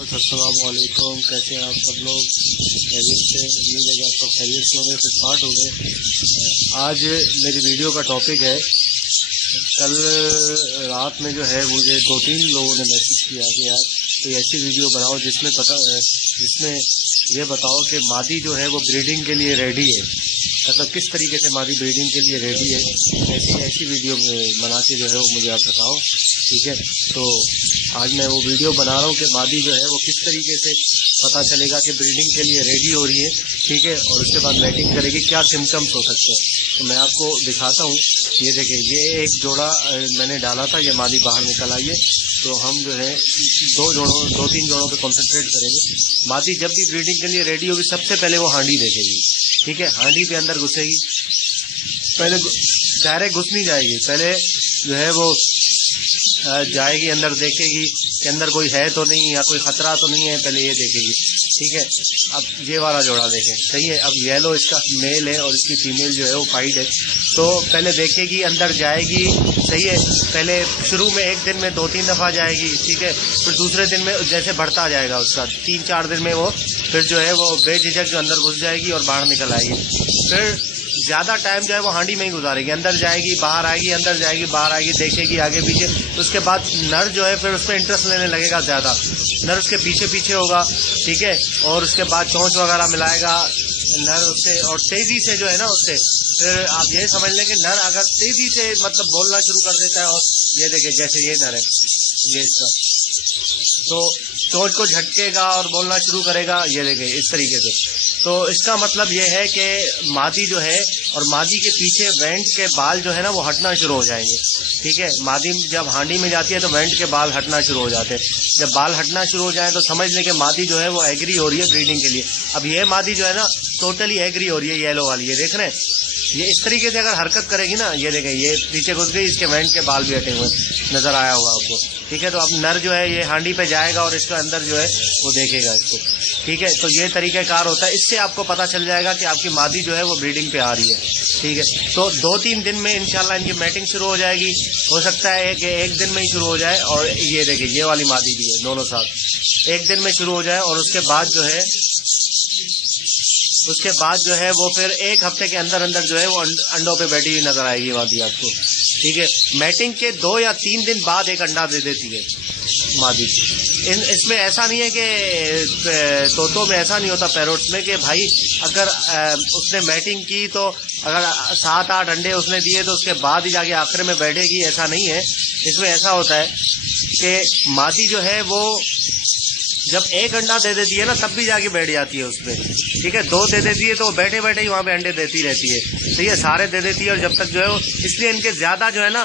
अस्सलामुअलैकुम, कैसे हैं आप सब लोग? खैरियत से? उम्मीद है कि आप सब खैरियत से होंगे। फिर स्टार्ट हो गए। आज मेरी वीडियो का टॉपिक है, कल रात में जो है मुझे 2-3 लोगों ने मैसेज किया कि यार कोई ऐसी वीडियो बनाओ जिसमें ये बताओ कि मादी जो है वो ब्रीडिंग के लिए रेडी है, मतलब किस तरीके से मादी ब्रीडिंग के लिए रेडी है। ऐसी वीडियो बना के जो है वो मुझे आप बताओ, ठीक है? तो आज मैं वो वीडियो बना रहा हूँ कि मादी जो है वो किस तरीके से पता चलेगा कि ब्रीडिंग के लिए रेडी हो रही है, ठीक है? और उसके बाद मैटिंग करेगी, क्या सिम्टम्स हो सकते हैं। तो मैं आपको दिखाता हूँ। ये देखिए, ये एक जोड़ा मैंने डाला था, ये मादी बाहर निकल आई है। तो हम जो है 2-3 जोड़ों पे कॉन्सेंट्रेट करेंगे। मादी जब भी ब्रीडिंग के लिए रेडी होगी, सबसे पहले वो हांडी देखेगी, ठीक है? हांडी पे अंदर घुसेगी, पहले डायरेक्ट घुस नहीं जाएगी, पहले जो है वो जाएगी अंदर, देखेगी कि अंदर कोई है तो नहीं या कोई खतरा तो नहीं है, पहले ये देखेगी, ठीक है? अब ये वाला जोड़ा देखें, सही है? अब येलो इसका मेल है और इसकी फीमेल जो है वो वाइट है। तो पहले देखेगी, अंदर जाएगी, सही है? पहले शुरू में एक दिन में 2-3 दफ़ा जाएगी, ठीक है? फिर दूसरे दिन में जैसे बढ़ता जाएगा उसका, 3-4 दिन में वो फिर जो है वो बेझिझक जो अंदर घुस जाएगी और बाहर निकल आएगी। फिर ज़्यादा टाइम जो है वो हांडी में ही गुजारेगी, अंदर जाएगी बाहर आएगी, अंदर जाएगी बाहर आएगी, देखेगी आगे पीछे। उसके बाद नर जो है फिर उसमें इंटरेस्ट लेने लगेगा ज़्यादा, नर उसके पीछे पीछे होगा, ठीक है? और उसके बाद चोंच वगैरह मिलाएगा नर उससे, और तेज़ी से जो है ना उससे फिर आप ये समझ लें कि नर अगर तेज़ी से मतलब बोलना शुरू कर देता है, और ये देखिए जैसे ये नर है, ये इसका तो चोंच को झटकेगा और बोलना शुरू करेगा, ये देखिए इस तरीके से। तो इसका मतलब ये है कि मादी जो है, और मादी के पीछे वेंट के बाल जो है ना वो हटना शुरू हो जाएंगे, ठीक है? मादी जब हांडी में जाती है तो वेंट के बाल हटना शुरू हो जाते हैं। जब बाल हटना शुरू हो जाए तो समझ लें कि मादी जो है वो एग्री हो रही है ब्रीडिंग के लिए। अब ये मादी जो है ना टोटली एग्री हो रही है, येलो वाली, ये देख रहे हैं? ये इस तरीके से अगर हरकत करेगी ना, ये देखें ये पीछे घुस गई, इसके वेंट के बाल भी हटे हुए नजर आया होगा आपको, ठीक है? तो अब नर जो है ये हांडी पे जाएगा और इसके अंदर जो है वो देखेगा इसको, ठीक है? तो ये तरीक़ाकार होता है, इससे आपको पता चल जाएगा कि आपकी मादी जो है वो ब्रीडिंग पे आ रही है, ठीक है? तो 2-3 दिन में इंशाल्लाह इनकी मैटिंग शुरू हो जाएगी। हो सकता है कि एक दिन में ही शुरू हो जाए, और ये देखिए ये वाली मादी भी है, दोनों साथ एक दिन में शुरू हो जाए, और उसके बाद जो है वो फिर 1 हफ्ते के अंदर अंदर जो है वो अंडों पे बैठी हुई नजर आएगी मादी आपको, ठीक है? मैटिंग के 2 या 3 दिन बाद एक अंडा दे देती है मादी। इसमें ऐसा नहीं है कि तोतों में ऐसा नहीं होता, पैरोट्स में, कि भाई अगर उसने मैटिंग की तो अगर 7-8 अंडे उसने दिए तो उसके बाद ही जाके आखिर में बैठेगी, ऐसा नहीं है। इसमें ऐसा होता है कि मादी जो है वो जब एक अंडा दे देती है ना तब भी जाके बैठ जाती है उसमें, ठीक है? 2 दे देती है तो वो बैठे बैठे ही वहाँ पे अंडे देती रहती है, सही है? सारे दे देती है, और जब तक जो है वो, इसलिए इनके ज़्यादा जो है ना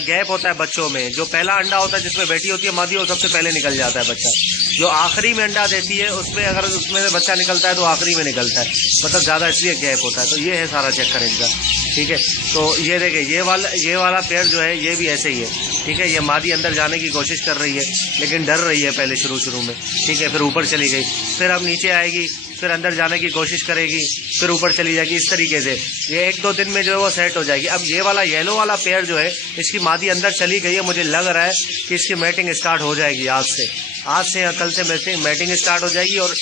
गैप होता है बच्चों में। जो पहला अंडा होता है जिसमें बैठी होती है मादी, वो सबसे पहले निकल जाता है बच्चा। जो आखिरी में अंडा देती है उसमें अगर उसमें से बच्चा निकलता है तो आखिरी में निकलता है, मतलब ज़्यादा इसलिए गैप होता है। तो ये है सारा चक्कर इनका, ठीक है? तो ये देखिए ये वाला पेड़ जो है ये भी ऐसे ही है, ठीक है? ये मादी अंदर जाने की कोशिश कर रही है लेकिन डर रही है पहले शुरू में, ठीक है? फिर ऊपर चली गई, फिर अब नीचे आएगी, फिर अंदर जाने की कोशिश करेगी, फिर ऊपर चली जाएगी। इस तरीके से ये 1-2 दिन में जो है वो सेट हो जाएगी। अब ये वाला येलो वाला पेड़ जो है, इसकी मादी अंदर चली गई है, मुझे लग रहा है कि इसकी मैटिंग स्टार्ट हो जाएगी आज से या कल से मैटिंग स्टार्ट हो जाएगी, और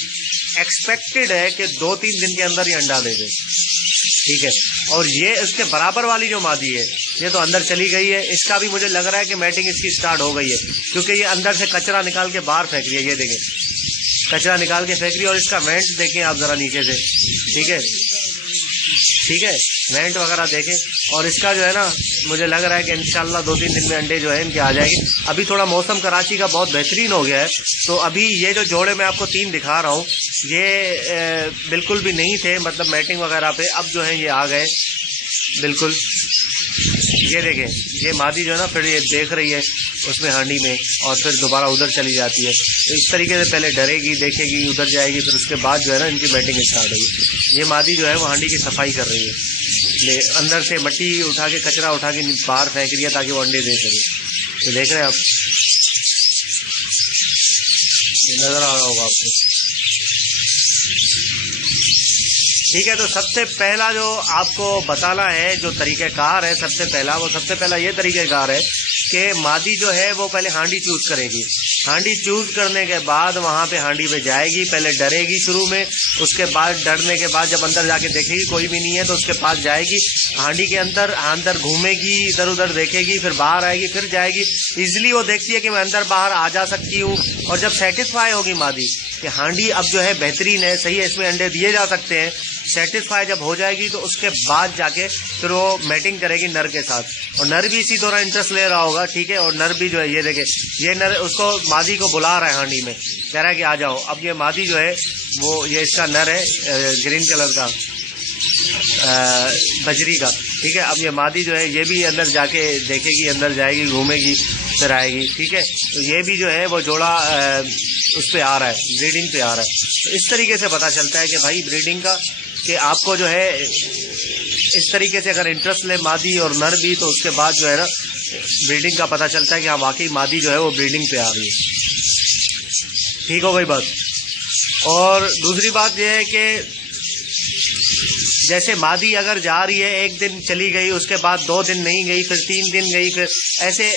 एक्सपेक्टेड है कि 2-3 दिन के अंदर ही अंडा दे दे, ठीक है? और ये उसके बराबर वाली जो मादी है ये तो अंदर चली गई है, इसका भी मुझे लग रहा है कि मैटिंग इसकी स्टार्ट हो गई है, क्योंकि ये अंदर से कचरा निकाल के बाहर फेंक रही है, ये देखें कचरा निकाल के फेंक रही है। और इसका वेंट देखें आप ज़रा नीचे से, ठीक है? वेंट वगैरह देखें, और इसका जो है ना मुझे लग रहा है कि इंशाल्लाह 2-3 दिन में अंडे जो है इनके आ जाएंगे। अभी थोड़ा मौसम कराची का बहुत बेहतरीन हो गया है, तो अभी ये जो जोड़े मैं आपको 3 दिखा रहा हूँ ये बिल्कुल भी नहीं थे, मतलब मैटिंग वगैरह पे, अब जो है ये आ गए बिल्कुल। ये देखें ये मादी जो है ना फिर ये देख रही है उसमें हांडी में, और फिर दोबारा उधर चली जाती है। तो इस तरीके से पहले डरेगी, देखेगी, उधर जाएगी, फिर उसके बाद जो है ना इनकी बैटिंग स्टार्ट होगी। ये मादी जो है वो हांडी की सफाई कर रही है, अंदर से मट्टी उठा के, कचरा उठा के बाहर फेंक रही है ताकि वो अंडे दे सके। तो देख रहे हैं आप, नजर आ रहा होगा आपको, ठीक है? तो सबसे पहला जो आपको बताना है जो तरीक़ेकार है, सबसे पहला ये तरीक़ेकार है कि मादी जो है वो पहले हांडी चूज़ करेगी, हांडी चूज करने के बाद वहाँ पे हांडी पे जाएगी, पहले डरेगी शुरू में, उसके बाद डरने के बाद जब अंदर जाके देखेगी कोई भी नहीं है तो उसके पास जाएगी, हांडी के अंदर घूमेगी, इधर उधर देखेगी, फिर बाहर आएगी, फिर जाएगी। इजीली वो देखती है कि मैं अंदर बाहर आ जा सकती हूँ। और जब सेटिस्फाई होगी मादी कि हांडी अब जो है बेहतरीन है, सही है, इसमें अंडे दिए जा सकते हैं, सेटिस्फाई जब हो जाएगी तो उसके बाद जाके फिर वो मैटिंग करेगी नर के साथ। और नर भी इसी तरह इंटरेस्ट ले रहा होगा, ठीक है। और नर भी जो है, ये देखे, ये नर उसको मादी को बुला रहा है हांडी में, कह रहा है कि आ जाओ। अब ये मादी जो है वो, ये इसका नर है ग्रीन कलर का, बजरी का, ठीक है। अब ये मादी जो है ये भी अंदर जाके देखेगी, अंदर जाएगी, घूमेगी, फिर आएगी, ठीक है। तो ये भी जो है वो जोड़ा उस पे आ रहा है, ब्रीडिंग पे आ रहा है। तो इस तरीके से पता चलता है कि भाई ब्रीडिंग का, कि आपको जो है इस तरीके से अगर इंटरेस्ट ले मादी और नर भी, तो उसके बाद जो है ना ब्रीडिंग का पता चलता है कि हाँ वाकई मादी जो है वो ब्रीडिंग पे आ रही है। ठीक हो गई बात। और दूसरी बात यह है कि जैसे मादी अगर जा रही है, एक दिन चली गई, उसके बाद 2 दिन नहीं गई, फिर 3 दिन गई, फिर ऐसे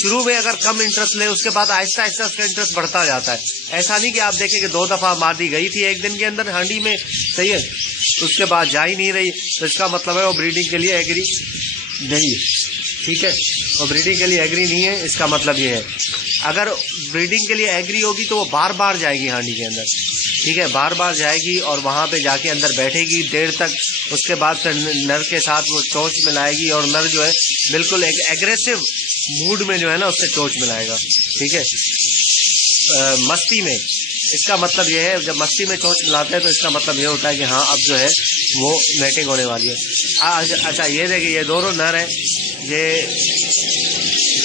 शुरू में अगर कम इंटरेस्ट ले, उसके बाद आहिस्ता आहिस्ता उसका इंटरेस्ट बढ़ता जाता है। ऐसा नहीं कि आप देखें कि 2 दफा मादी गई थी एक दिन के अंदर हांडी में, सही है, उसके बाद जा ही नहीं रही, तो इसका मतलब है वो ब्रीडिंग के लिए एग्री नहीं है, ठीक है। वो ब्रीडिंग के लिए एग्री नहीं है, इसका मतलब ये है। अगर ब्रीडिंग के लिए एग्री होगी तो वो बार बार जाएगी हांडी के अंदर, ठीक है, बार बार जाएगी और वहाँ पे जाके अंदर बैठेगी देर तक। उसके बाद फिर नर के साथ वो चोंच मिलाएगी और नर जो है बिल्कुल एक एग्रेसिव मूड में जो है ना उससे चोंच मिलाएगा, ठीक है, मस्ती में। इसका मतलब ये है, जब मस्ती में चोंच मिलाते हैं तो इसका मतलब ये होता है कि हाँ अब जो है वो मैटिंग होने वाली है। अच्छा ये देखिए, ये दोनों नर हैं, ये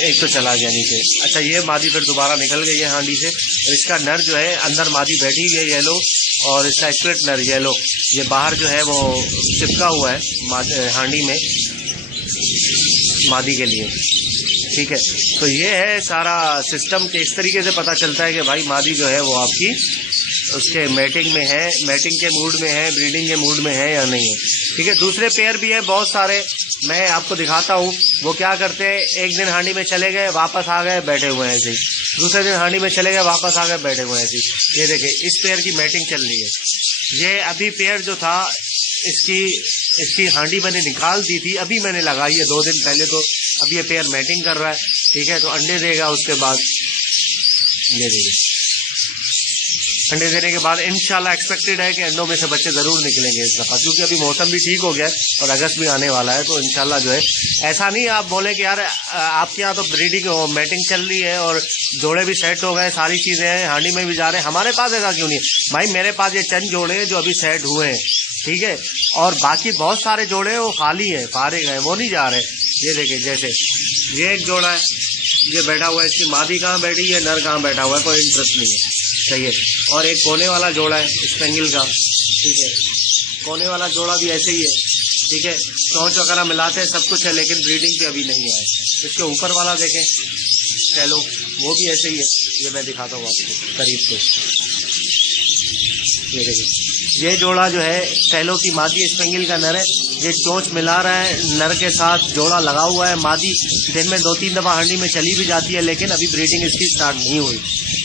एक तो चला गया नीचे। अच्छा ये मादी फिर दोबारा निकल गई है हांडी से। इसका नर जो है अंदर मादी बैठी हुई है येलो, और इसका स्प्लिट नर येलो, ये बाहर जो है वो चिपका हुआ है हांडी में मादी के लिए, ठीक है। तो ये है सारा सिस्टम के इस तरीके से पता चलता है कि भाई मादी जो है वो आपकी उसके मैटिंग में है, मैटिंग के मूड में है, ब्रीडिंग के मूड में है या नहीं है, ठीक है। दूसरे पेयर भी है बहुत सारे, मैं आपको दिखाता हूँ। वो क्या करते हैं, एक दिन हांडी में चले गए, वापस आ गए, बैठे हुए हैं ऐसे ही, दूसरे दिन हांडी में चले गए, वापस आ गए, बैठे हुए हैं ऐसे ही। ये देखिए इस पेयर की मैटिंग चल रही है। ये अभी पेयर जो था इसकी हांडी मैंने निकाल दी थी, अभी मैंने लगाई है 2 दिन पहले। तो अब ये पेयर मैटिंग कर रहा है, ठीक है। तो अंडे देगा उसके बाद, ये देखिए अंडे देने के बाद इंशाल्लाह एक्सपेक्टेड है कि अंडों में से बच्चे जरूर निकलेंगे इस दफा, क्योंकि अभी मौसम भी ठीक हो गया है और अगस्त भी आने वाला है। तो इंशाल्लाह जो है, ऐसा नहीं आप बोले कि यार आपके यहाँ तो ब्रीडिंग मैटिंग चल रही है और जोड़े भी सेट हो गए, सारी चीजें हैं, हांडी में भी जा रहे हैं, हमारे पास ऐसा क्यों नहीं है। भाई मेरे पास ये चंद जोड़े हैं जो अभी सेट हुए हैं, ठीक है, और बाकी बहुत सारे जोड़े हैं वो खाली है, फारिग है, वो नहीं जा रहे। ये देखिए जैसे ये एक जोड़ा है, ये बैठा हुआ है, इसकी मादी कहाँ बैठी है, नर कहाँ बैठा हुआ है, कोई इंटरेस्ट नहीं है, सही है। और एक कोने वाला जोड़ा है स्पेंगल का, ठीक है, कोने वाला जोड़ा भी ऐसे ही है, ठीक है। चोंच वगैरह मिलाते हैं, सब कुछ है, लेकिन ब्रीडिंग पे अभी नहीं आए। इसके ऊपर वाला देखें चलो, वो भी ऐसे ही है, ये मैं दिखाता हूँ आपको करीब से। ये देखिए ये जोड़ा जो है सैलो की मादी स्पेंगल का नर है, ये चोंच मिला रहा है, नर के साथ जोड़ा लगा हुआ है। मादी दिन में 2-3 दफा हांडी में चली भी जाती है, लेकिन अभी ब्रीडिंग इसकी स्टार्ट नहीं हुई,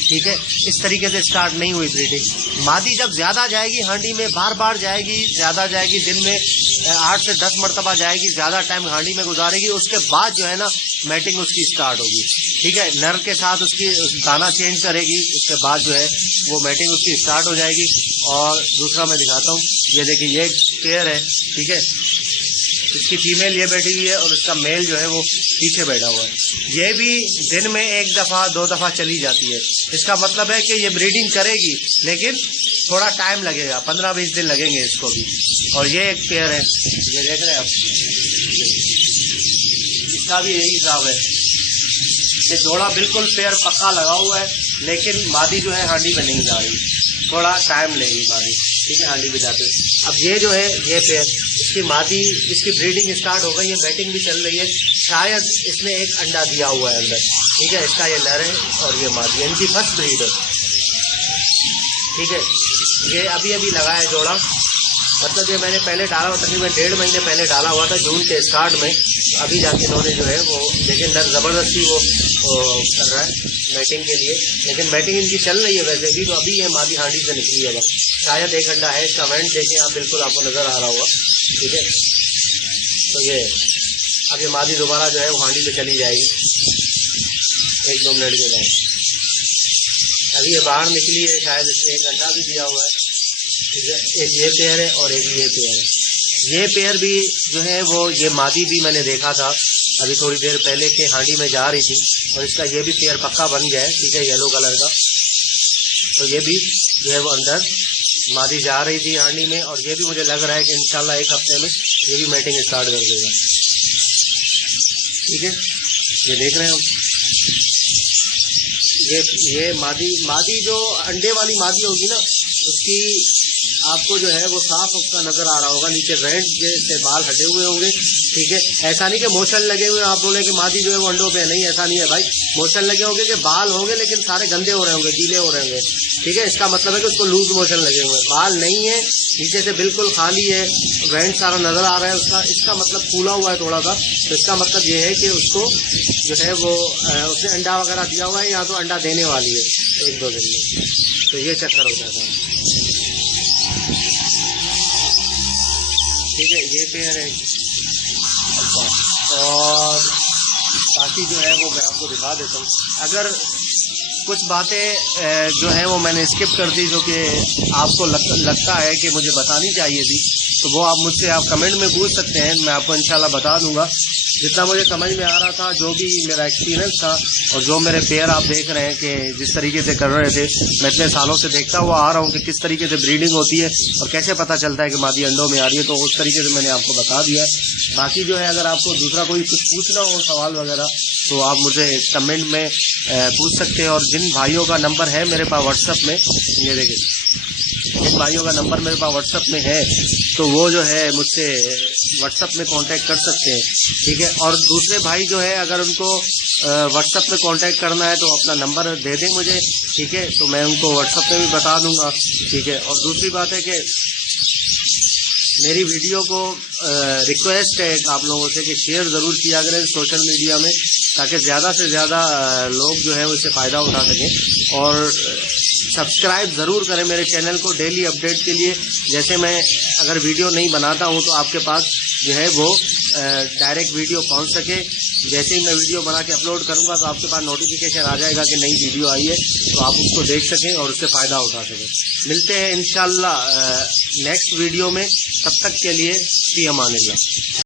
ठीक है। इस तरीके से स्टार्ट नहीं हुई ब्रीडिंग। मादी जब ज्यादा जाएगी हांडी में, बार बार जाएगी, ज्यादा जाएगी, दिन में 8 से 10 मरतबा जाएगी, ज्यादा टाइम हांडी में गुजारेगी, उसके बाद जो है ना मैटिंग उसकी स्टार्ट होगी, ठीक है। नर के साथ उसकी दाना चेंज करेगी, उसके बाद जो है वो मैटिंग उसकी स्टार्ट हो जाएगी। और दूसरा मैं दिखाता हूँ, ये देखिए ये पेयर है, ठीक है, इसकी फीमेल ये बैठी हुई है और इसका मेल जो है वो पीछे बैठा हुआ है। ये भी दिन में 1 दफा 2 दफा चली जाती है। इसका मतलब है कि ये ब्रीडिंग करेगी, लेकिन थोड़ा टाइम लगेगा, 15-20 दिन लगेंगे इसको भी। और ये एक पेयर है, ये देख रहे हैं आप, इसका भी यही हिसाब है। ये जोड़ा बिल्कुल पेयर पक्का लगा हुआ है, लेकिन मादी जो है हांडी में नहीं जा रही, थोड़ा टाइम लेगी मादी, ठीक है, हांडी में जाते। अब ये जो है ये पेयर, इसकी मादी, इसकी ब्रीडिंग स्टार्ट हो गई है, मैटिंग भी चल रही है, शायद इसने एक अंडा दिया हुआ है अंदर, ठीक है। इसका ये नर है और ये मादी, इनकी फर्स्ट ब्रीड है, ठीक है। ये अभी अभी लगा है जोड़ा, मतलब ये मैंने पहले डाला हुआ, तकरीबन 1.5 महीने पहले डाला हुआ था, जून के स्टार्ट में। अभी जाके इन्होंने जो है वो देखिए नर जबरदस्ती वो कर रहा है, मैटिंग के लिए, लेकिन मैटिंग इनकी चल रही है वैसे भी। तो अभी ये मादी हांडी से निकली है, शायद 1 अंडा है। इसका वेंट देखें आप, बिल्कुल आपको नज़र आ रहा होगा, ठीक है। तो ये अब ये मादी दोबारा जो है वो हांडी पे चली जाएगी 1-2 मिनट के बाद। अभी ये बाहर निकली है, शायद इसने 1 अंडा भी दिया हुआ है, ठीक है। एक ये पेयर है और एक ये पेयर है। ये पेयर भी जो है वो, ये मादी भी मैंने देखा था अभी थोड़ी देर पहले के हांडी में जा रही थी, और इसका ये भी पेयर पक्का बन गया है, ठीक है, येलो कलर का। तो ये भी जो है वो अंदर मादी जा रही थी हांडी में, और ये भी मुझे लग रहा है कि इंशाल्लाह 1 हफ्ते में ये भी मैटिंग स्टार्ट कर देगा, ठीक है। ये देख रहे हैं हम, ये मादी जो अंडे वाली मादी होगी ना, उसकी आपको जो है वो साफ उसका नजर आ रहा होगा, नीचे रेड जैसे बाल हटे हुए होंगे, ठीक है। ऐसा नहीं कि मोशन लगे हुए आप बोले कि मादी जो है वो अंडों पे, नहीं, ऐसा नहीं है भाई। मोशन लगे होंगे कि बाल होंगे, लेकिन सारे गंदे हो रहे होंगे, गीले हो रहे होंगे, ठीक है। इसका मतलब है कि उसको लूज मोशन लगे हुए हैं। बाल नहीं है, नीचे से बिल्कुल खाली है, वेंट सारा नजर आ रहा है उसका, इसका मतलब फूला हुआ है थोड़ा सा। तो इसका मतलब ये है कि उसको जो है वो उसने अंडा वगैरह दिया हुआ है, या तो अंडा देने वाली है 1-2 दिन में। तो ये चक्कर हो जाता है, ठीक है। ये पेयर है, और बाकी जो है वो मैं आपको दिखा देता हूँ। अगर कुछ बातें जो है वो मैंने स्किप कर दी, जो कि आपको लगता है कि मुझे बतानी चाहिए थी, तो वो आप मुझसे आप कमेंट में पूछ सकते हैं, मैं आपको इंशाल्लाह बता दूंगा। जितना मुझे समझ में आ रहा था, जो भी मेरा एक्सपीरियंस था, और जो मेरे पेयर आप देख रहे हैं कि जिस तरीके से कर रहे थे, मैं इतने सालों से देखता हुआ आ रहा हूँ कि किस तरीके से ब्रीडिंग होती है और कैसे पता चलता है कि मादी अंडों में आ रही है, तो उस तरीके से मैंने आपको बता दिया है। बाकी जो है, अगर आपको दूसरा कोई कुछ पूछना हो, सवाल वगैरह, तो आप मुझे कमेंट में पूछ सकते हैं। और जिन भाइयों का नंबर है मेरे पास व्हाट्सएप में, ये देखिए, जिन भाइयों का नंबर मेरे पास व्हाट्सएप में है, तो वो जो है मुझसे व्हाट्सएप में कांटेक्ट कर सकते हैं, ठीक है। और दूसरे भाई जो है, अगर उनको व्हाट्सएप में कांटेक्ट करना है तो अपना नंबर दे दें मुझे, ठीक है, तो मैं उनको व्हाट्सएप पे भी बता दूंगा, ठीक है। और दूसरी बात है कि मेरी वीडियो को रिक्वेस्ट है आप लोगों से कि शेयर ज़रूर किया करें सोशल मीडिया में, ताकि ज़्यादा से ज़्यादा लोग जो है उससे फ़ायदा उठा सकें। और सब्सक्राइब ज़रूर करें मेरे चैनल को डेली अपडेट के लिए। जैसे मैं अगर वीडियो नहीं बनाता हूं तो आपके पास जो है वो डायरेक्ट वीडियो पहुंच सके। जैसे ही मैं वीडियो बना के अपलोड करूंगा तो आपके पास नोटिफिकेशन आ जाएगा कि नई वीडियो आई है, तो आप उसको देख सकें और उससे फ़ायदा उठा सकें। मिलते हैं इंशाल्लाह नेक्स्ट वीडियो में, तब तक के लिए फ़ी अमानिल्लाह।